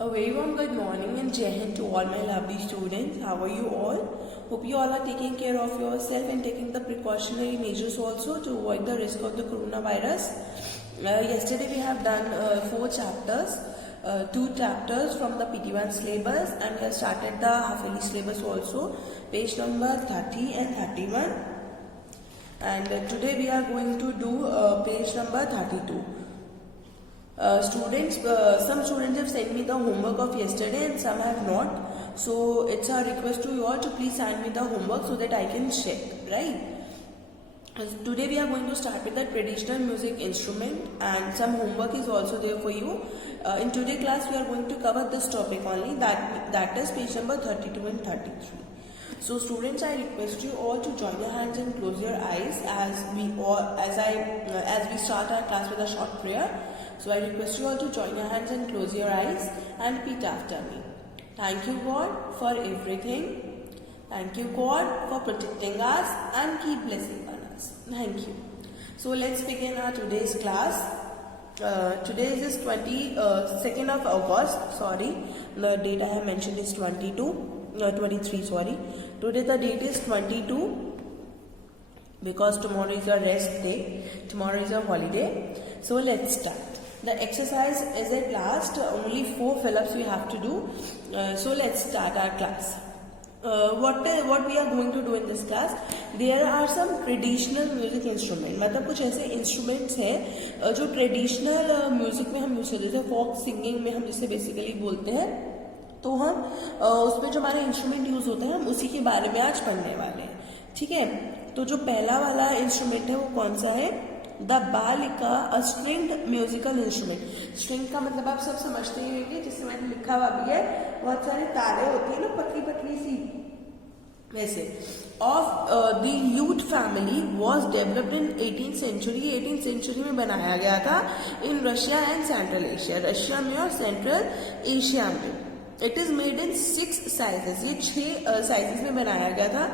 A very warm good morning and Jai Hind to all my lovely students. How are you all? Hope you all are taking care of yourself and taking the precautionary measures also to avoid the risk of the coronavirus. Yesterday we have done 4 chapters, 2 chapters from the PT1 syllabus, and we have started the half-yearly syllabus also, page number 30 and 31. And today we are going to do page number 32. Some students have sent me the homework of yesterday and some have not. So it's a request to you all to please send me the homework so that I can check, right? Today we are going to start with the traditional music instrument, and some homework is also there for you. In today's class we are going to cover this topic only, that is page number 32 and 33. So students, I request you all to join your hands and close your eyes as we start our class with a short prayer. So I request you all to join your hands and close your eyes and repeat after me. Thank you God for everything. Thank you God for protecting us and keep blessing on us. Thank you. So let's begin our today's class. Today is 22nd of August. Sorry, the date I have mentioned is 23. Sorry. Today the date is 22 because tomorrow is a rest day. Tomorrow is a holiday. So let's start. The exercise is at last. Only 4 fill-ups we have to do. So let's start our class. What we are going to do in this class? There are some traditional music instrument. मतलब कुछ ऐसे instruments हैं जो traditional music में हम use करते हैं, जैसे folk singing में हम जिसे basically बोलते हैं, तो हम उसमें जो हमारे इंस्ट्रूमेंट यूज होते हैं हम उसी के बारे में आज पढ़ने वाले हैं. ठीक है, तो जो पहला वाला इंस्ट्रूमेंट है वो कौन सा है? द बालिका, अ स्ट्रिंग्ड म्यूजिकल इंस्ट्रूमेंट. स्ट्रिंग का मतलब आप सब समझते ही होंगे, जिससे मैंने लिखा हुआ भी है, बहुत सारे तारे होती है ना, पतली पतली सी, वैसे. Of the lute family was developed in 18th century. 18th century में बनाया गया था in Russia and Central Asia. Russia में और सेंट्रल एशिया में. It is made in 6 sizes. ये 6 साइजेस में बनाया गया था.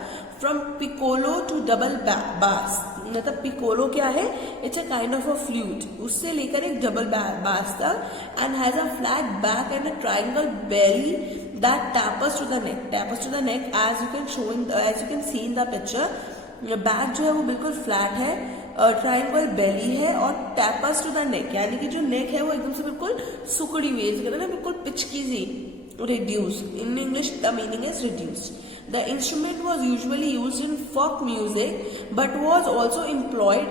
फ्रॉम पिकोलो टू डबल बास. मतलब पिकोलो क्या है? It's a kind of a flute. उससे लेकर एक डबल बास तक. And has a flat back and a triangle belly that tapers to the neck. Tapers to the neck as you can see in the picture. Back जो है वो बिल्कुल flat है, triangle बेली है और टैपर्स टू द नेक, यानी कि जो नेक है वो एकदम से बिल्कुल सुकड़ी हुई है, ना बिल्कुल पिचकी सी. Reduced. In English, the meaning is reduced. The instrument was usually used in folk music, but was also employed.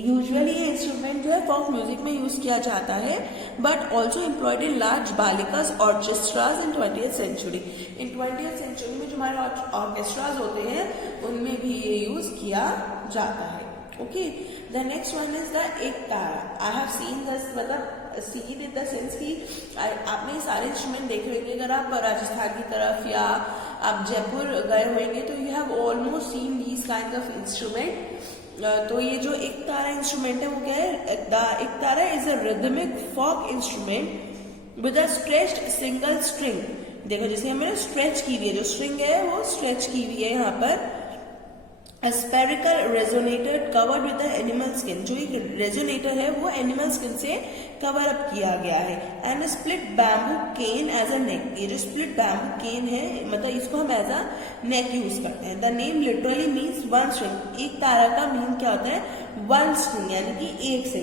Usually ये इंस्ट्रूमेंट जो है folk music में यूज किया जाता है, but also employed in large बालिकास orchestras in 20th century. In 20th century में जो हमारे orchestras होते हैं उनमें भी ये यूज किया जाता है. Okay. The next one is the एक तारा. I have seen this, मतलब सीन इन द सेंस की आपने सारे इंस्ट्रूमेंट देखे होंगे. अगर आप राजस्थान की तरफ या आप जयपुर गए होंगे तो you have almost seen these kind of instrument. तो ये जो एक तारा इंस्ट्रूमेंट है वो क्या है? Ektara is a rhythmic folk instrument with a stretched single string. देखो जैसे हमने स्ट्रेच की हुई है, जो स्ट्रिंग है वो स्ट्रेच की हुई है यहाँ पर. A spherical resonator covered with the animal skin. जो एक रेजोनेटर है वो एनिमल स्किन से कवर अप किया गया है. And split bamboo cane as a neck. ये जो स्प्लिट बैम्बू केन है मतलब इसको हम एज अ नेक यूज करते हैं. The name literally means one string. एक तारा का मीन क्या होता है? वन स्ट्रिंग, यानी कि एक से.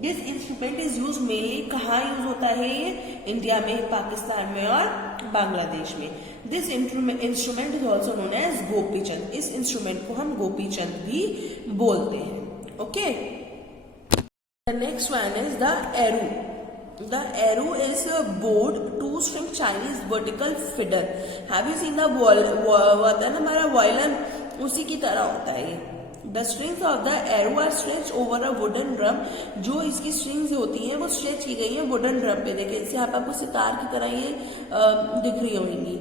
This instrument is use mainly, कहाँ यूज होता है ये? इंडिया में, पाकिस्तान में और बांग्लादेश में. This instrument is also known as Gopichand. इस इंस्ट्रूमेंट को हम गोपीचंद भी बोलते हैं. Okay. The next one is the arrow. The arrow is a bowed 2-string Chinese vertical fiddle. Have you seen the होता है ना हमारा वायलिन, उसी की तरह होता है ये. The strings of the arrow are stretched over a wooden drum. जो इसकी strings होती हैं वो stretch की गई है wooden drum पे. देखिए इससे आपको सितार की तरह ये दिख रही होंगी.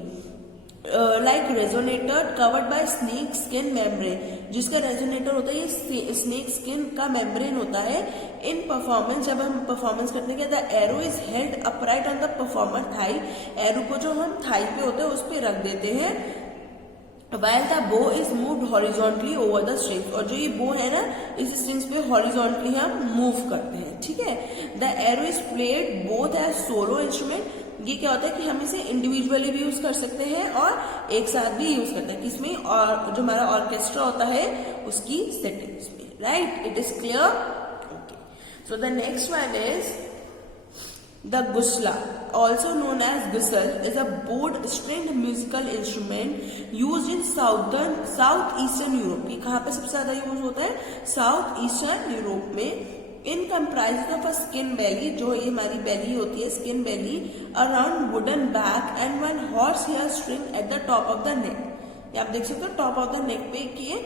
Like resonator covered by snake skin membrane. जिसका रेजोनेटर होता है ये स्नेक स्किन का मेम्ब्रेन होता है. इन परफॉर्मेंस, जब हम परफॉर्मेंस करते हैं, the arrow is held upright on the performer thigh. Arrow को जो हम थाई पे होते हैं उस पे रख देते हैं. while the bow is moved horizontally over the strings, और जो ये बो है ना इस स्ट्रिंग्स पे हॉरिजॉन्टली हम मूव करते हैं, ठीक है। The arrow is played both as solo instrument, ये क्या होता है कि हम इसे इंडिविजुअली भी यूज कर सकते हैं और एक साथ भी यूज करते हैं, किसमें, और जो हमारा ऑर्केस्ट्रा होता है उसकी सेटिंग्स में, right. It is clear, okay. So the next one is the gusla, also known as gusal, is a bowed stringed musical instrument used in southeastern Europe। ये कहाँ पे सबसे ज्यादा यूज होता है? साउथ ईस्टर्न यूरोप में। In comprise of a skin belly, जो ये हमारी बेली होती है, skin belly, around wooden back and one horse hair string at the top of the neck. आप देख सकते हो टॉप ऑफ द नेक पे कि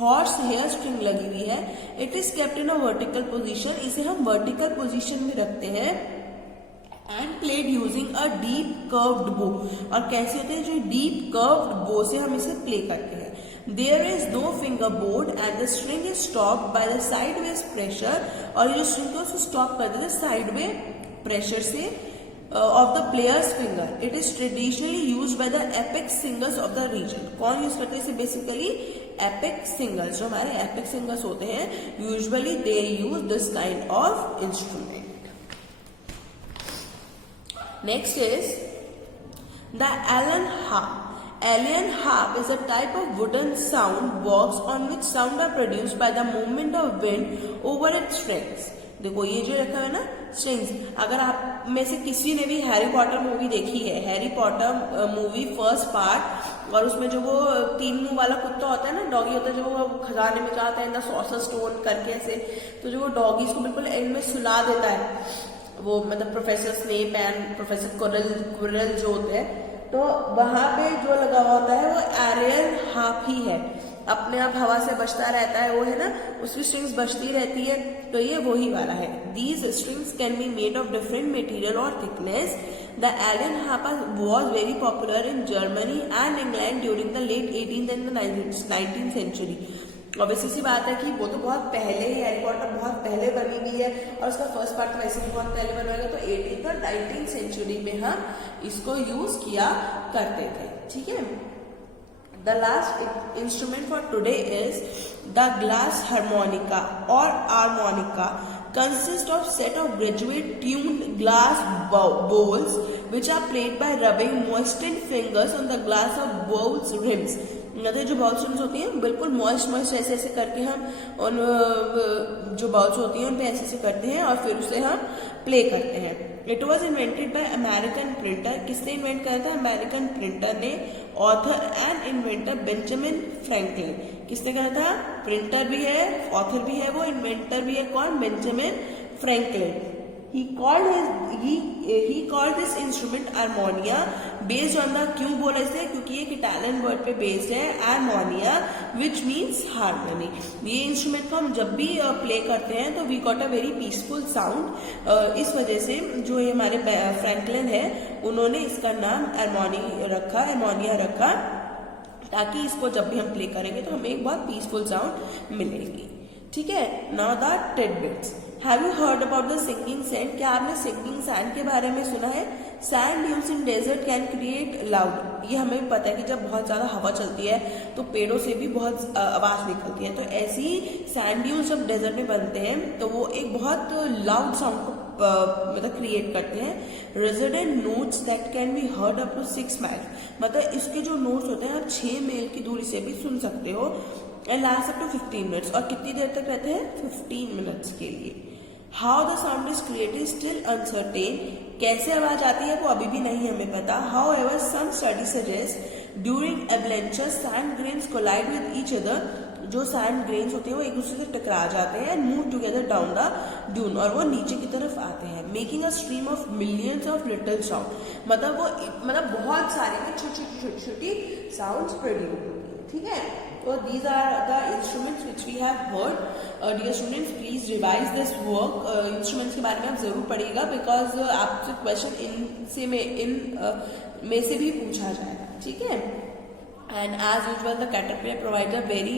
हॉर्स हेयर स्ट्रिंग लगी हुई है। It is kept in a vertical position, इसे हम वर्टिकल पोजिशन में रखते हैं। And played using a deep curved बो, और कैसे होते हैं, जो डीप कर्व्ड बो से हम इसे प्ले करते हैं। There is no finger board and the string is stop by the side wedge pressure, और ये जो स्ट्रिंग है उसे स्टॉप कर देते हैं साइड वे प्रेशर से of the players finger. It is traditionally use by the apex singers of the region. कौन यूज करते हैं इसे? बेसिकली एपेक्स सिंगर्स, जो हमारे एपेक्स सिंगर्स होते हैं, usually they use this kind of instrument. Next is the Allen harp. Allen harp is a type of wooden sound box on which sound are produced by the movement of wind over its strings. देखो ये जो रखा है ना strings, अगर आप में से किसी ने भी हैरी पॉटर मूवी देखी है, Harry Potter movie first part, और उसमें जो वो 3 मुंह वाला कुत्ता होता है ना, डॉगी होता है, जो वो खजाने में जाता है इन द सॉसर स्टोन करके ऐसे, तो जो वो डॉगी को बिल्कुल एंड में सुला देता है, वो मतलब professor Snape and professor Quirrell जो होते हैं, तो वहां पे जो लगा हुआ होता है वो एरियन हार्प ही है, अपने आप हवा से बजता रहता है, वो है ना, उसकी स्ट्रिंग्स बजती रहती है, तो ये वही वाला है। These strings can be made of different material और thickness. The aeolian harp was very popular in Germany and England during the late 18th and 19th century. Obviously सी बात है कि वो तो बहुत पहले ही, हैरी पॉटर बहुत पहले बनी हुई है, और उसका फर्स्ट पार्ट तो वैसे भी बहुत पहले बना होगा, तो 18th और 19th सेंचुरी में हम इसको यूज किया करते थे, ठीक है। The last instrument for today is the glass harmonica और आर्मोनिका। consist of set of graduate tuned glass bowls which are played by rubbing moistened fingers on the glass of bowls rims। मतलब जो bowls RIMS होती हैं बिल्कुल moist ऐसे ऐसे करके हम उन जो बाउल्स होती हैं उन पे ऐसे ऐसे करते हैं और फिर उसे हम प्ले करते हैं। It was invented by American printer. किसने इन्वेंट करा था? अमेरिकन प्रिंटर ने। Author and inventor Benjamin Franklin. किसने कहा था? प्रिंटर भी है, ऑथर भी है, वो इन्वेंटर भी है। कौन? Benjamin Franklin. He called this instrument harmonia based on the, क्यों बोला इसे? क्योंकि एक इटालियन वर्ड पे बेस्ड है, harmonia which means harmony। ये इंस्ट्रूमेंट को हम जब भी प्ले करते हैं तो we got a very peaceful sound। इस वजह से जो ये हमारे फ्रैंकलिन है उन्होंने इसका नाम हारमोनिया रखा ताकि इसको जब भी हम प्ले करेंगे तो हमें एक बहुत पीसफुल साउंड मिलेगी। ठीक है। Now the tidbits. Have you heard about the sinking sand? क्या आपने सिंकिंग सैंड के बारे में सुना है? Sand dunes in desert can create loud. ये हमें भी पता है कि जब बहुत ज्यादा हवा चलती है तो पेड़ों से भी बहुत आवाज निकलती है। तो ऐसी सैंड ड्यून्स जब डेजर्ट में बनते हैं तो वो एक बहुत लाउड साउंड को मतलब क्रिएट करते हैं। Resident notes that can be heard up to 6 miles। मतलब इसके जो नोट्स होते हैं आप 6 मील की दूरी से भी सुन सकते हो। And last up to 15 minutes। और कितनी देर तक रहते हैं? 15 minutes के लिए। How the sound is created still uncertain. कैसे आवाज आती है वो अभी भी नहीं हमें पता। However some study suggest during avalanches sand grains collide with each other. जो सैंड ग्रेन्स होते हैं वो एक दूसरे से टकरा जाते हैं and move together down the dune, और वो नीचे की तरफ आते हैं। Making a stream of millions of little sound. मतलब बहुत सारे छोटी साउंड्स प्रोड्यूस होती है। ठीक है। So these are the instruments which we have heard. Dear students, please revise this work. Instruments के बारे में आप जरूर पढ़िएगा because आपसे क्वेश्चन में से भी पूछा जाएगा। ठीक है। And as usual, the Caterpillar provides a very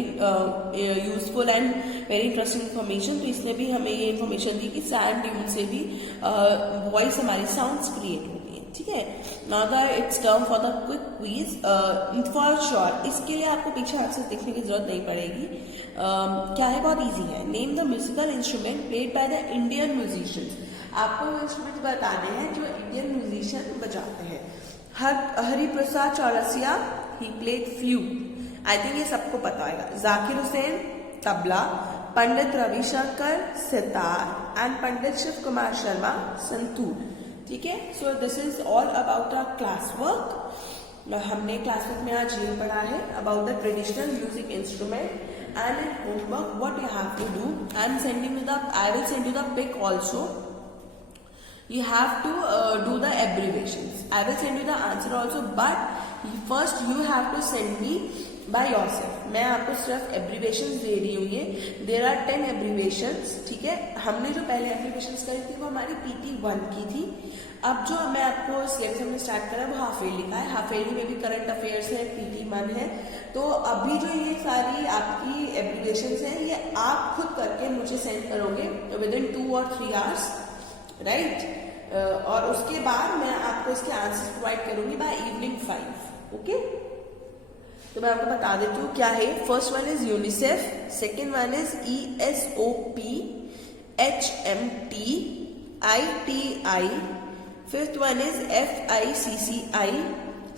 useful and very interesting information. तो इसने भी हमें ये information दी कि sand dune से भी वॉइस हमारी साउंड्स क्रिएट होती है। ठीक है। Now the it's term for the quick quiz for sure, इसके लिए आपको पीछे आंसर देखने की जरूरत नहीं पड़ेगी। क्या है, बहुत इजी है। Name the musical instrument played by the Indian musicians. आपको वो इंस्ट्रूमेंट बताने हैं जो इंडियन म्यूजिशियन बजाते हैं। Hariprasad Chaurasia, he played flute, I think ये सबको पता होगा। जाकिर हुसैन, तबला। पंडित रविशंकर, सितार। एंड पंडित शिव कुमार शर्मा, संतूर। ठीक है, so this is all about our class work. हमने क्लास वर्क में आज ये पढ़ा है about the traditional music instrument and in homework what you have to do. I will send you the pic also. You have to do the abbreviations. I will send you the answer also, but first you have to send me by yourself. मैं आपको सिर्फ abbreviations दे रही हूँ ये. There are 10 abbreviations, ठीक है। हमने जो पहले abbreviations करी थी वो हमारी PT1 की थी। अब जो मैं आपको सिलेबस हमने स्टार्ट करा वो हाफ ईयरली का है। हाफ ईयरली में भी करंट अफेयर्स है, PT1 है। तो अभी जो ये सारी आपकी abbreviations हैं ये आप खुद करके मुझे सेंड करोगे within 2 or 3 hours, राइट। और उसके बाद मैं आपको इसके आंसर प्रोवाइड करूंगी बाय इवनिंग 5, ओके। तो मैं आपको बता देती हूँ क्या है। First one is UNICEF, second one is ESOP, HMT, ITI, fifth one is FICCI,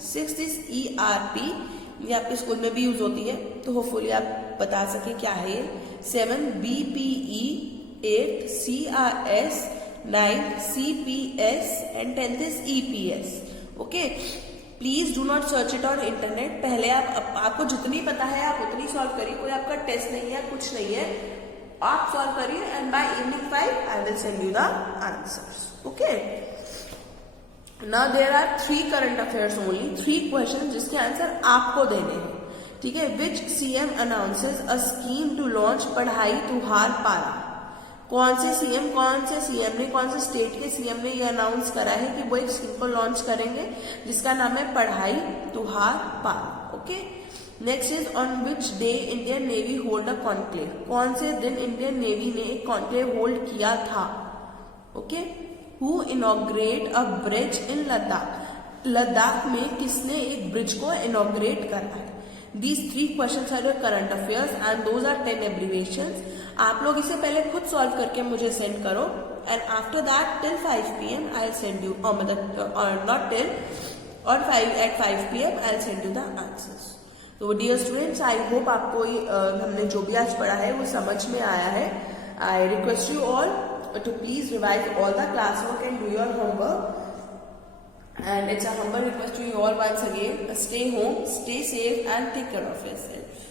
sixth is ERP, ये आपके स्कूल में भी यूज होती है तो होपफुली आप बता सके क्या है ये। 7 BPE, 8 CRS, 9 CPS and 10th is EPS. Okay, please do not search it on internet. पहले आपको जितनी पता है आप उतनी सॉल्व करिए। कोई आपका टेस्ट नहीं है, कुछ नहीं है, आप सॉल्व करिए and by evening 5 I will send you the answers, okay. Now there are 3 current affairs only, 3 question जिसके आंसर आपको देने हैं, ठीक है। Which CM announces a scheme to launch Padhai Tuhar पारा। कौन से सीएम ने, कौन से स्टेट के सीएम ने ये अनाउंस करा है कि वो एक स्कीम को लॉन्च करेंगे जिसका नाम है पढ़ाई तुहार पार, okay. Next is on which day Indian Navy hold a conclave. कौन से दिन इंडियन नेवी ने एक कॉन्क्लेव होल्ड किया था, okay. Who inaugurate a bridge इन लद्दाख। लद्दाख में किसने एक ब्रिज को इनॉग्रेट करा है। These 3 questions are your current affairs and those are 10 abbreviations. आप लोग इसे पहले खुद सॉल्व करके मुझे सेंड करो and after that till 5 PM I'll send you, or not till, or 5 PM I'll send you the answers. तो डियर स्टूडेंट्स, आई होप आपको हमने जो भी आज पढ़ा है वो समझ में आया है। I request you all to please revise all the classwork and do your homework. And it's a humble request to you all once again. Stay home, stay safe and take care of yourself.